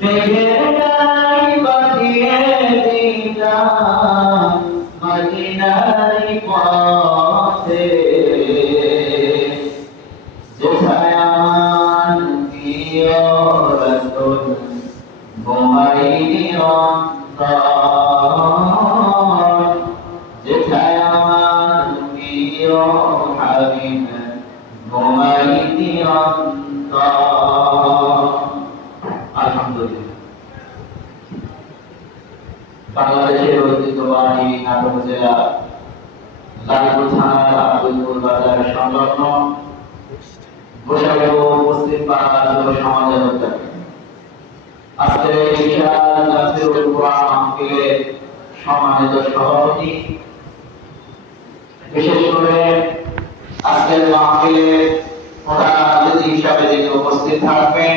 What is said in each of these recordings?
মেঘের গাই বাঁধিয়ে দিলাম মদিনার পথে, যেথায় আমার প্রিয় রাসূল ঘুমাইনি অন্তর, যেথায় আমার প্রিয় হাবিব ঘুমাইনি অন্তর। আলহামদুলিল্লাহ। বাংলাদেশের ঐতিহ্যবাহী নাটোর জেলা লালপুর থানার আব্দুলপুর বাজার সংলগ্ন বৈশাখী মুসলিম পাড়া যুব সমাজের উদ্যোগে আজকে এই বিশাল জাতীয় কোরআন মাহফিলের সম্মানিত সভাপতি, বিশেষ করে আজকের মাহফিলে প্রধান অতিথি হিসাবে যিনি উপস্থিত থাকবেন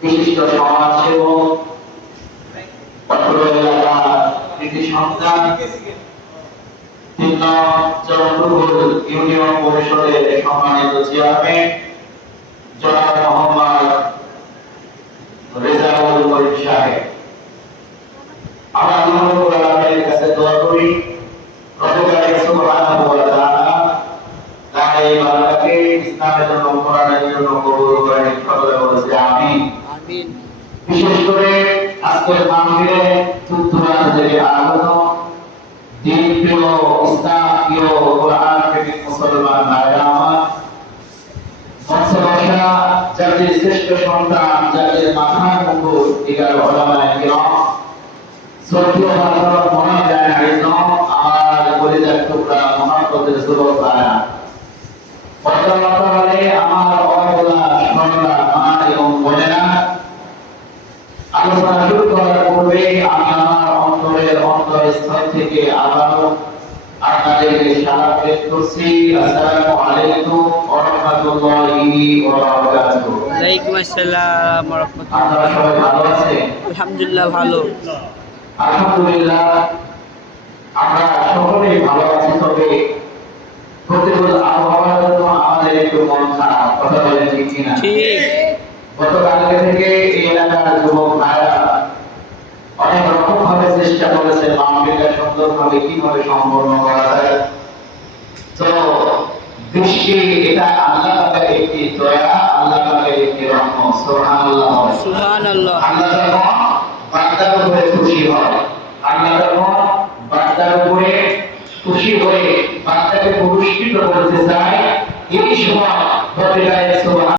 বিশিষ্ট সমাজসেবক, অত্র এলাকার কৃতি সন্তান, চন্দ্রপুর ইউনিয়ন পরিষদের সম্মানিত চেয়ারম্যান জনাব মোহাম্মদ রেজাউল করিম সাহেব। আমরা আল্লাহ রাব্বুল আলামিনের কাছে দোয়া করি রব্বুল সুবহানাহু ওয়া তাআলা তার এই বান্দাকে ইসলামের জন্য, কোরআনের জন্য কবুল করেন। সকলে বলছি আমিন। আমিন। বিশেষ করে আজকের মাহফিলে দূর-দূরান্ত থেকে আগত দিনপ্রিয়, ইসলামপ্রিয়, কোরআন প্রেমিক মুসলমান ভাইরা আমার, মঞ্চে বসা জাতির শ্রেষ্ঠ সন্তান, জাতির মাথার মুকুট, দিগার ওলামায়ে কিরাম, শ্রদ্ধেয় হযরত মৌলানা আইজম, আমার কলিজার টুকরা মুহাম্মদের যুবক ভাইরা, পর্দার আমার অবলা সরলা মা এবং বোনেরা, আলোচনা শুরু করার পূর্বে আমি আমার অন্তরের অন্তঃস্থল থেকে আবারও আপনাদেরকে সালাম পেশ করছি। আসসালামু আলাইকুম ওয়া রাহমাতুল্লাহি ওয়া বারাকাতুহু। ওয়ালাইকুম আসসালাম ওয়া রাহমাতুল্লাহ। আপনারা সবাই ভালো আছেন? আলহামদুলিল্লাহ ভালো। আলহামদুলিল্লাহ, আমরা সকলেই ভালো আছি। তবে প্রতিকূল আবহাওয়ার জন্য আমাদের একটু মন খারাপ। কথা বলেন ঠিক কিনা? ঠিক। গতকালকে থেকে এই এলাকার যুবক ভাইরা অনেক রকম ভাবে চেষ্টা করেছে মাহফিলটা সুন্দরভাবে কিভাবে সম্পন্ন করা যায়। তো বৃষ্টি এটা আল্লাহ পাকের একটি দয়া, আল্লাহ পাকের একটি রহমত। সুবহানাল্লাহ। সুবহানাল্লাহ। আল্লাহ যখন বান্দার উপরে খুশি হয়, আল্লাহ যখন বান্দার উপরে খুশি হয়ে বান্দাকে পুরস্কৃত করতে চায়, এই সময় বলে যায় সুবহান।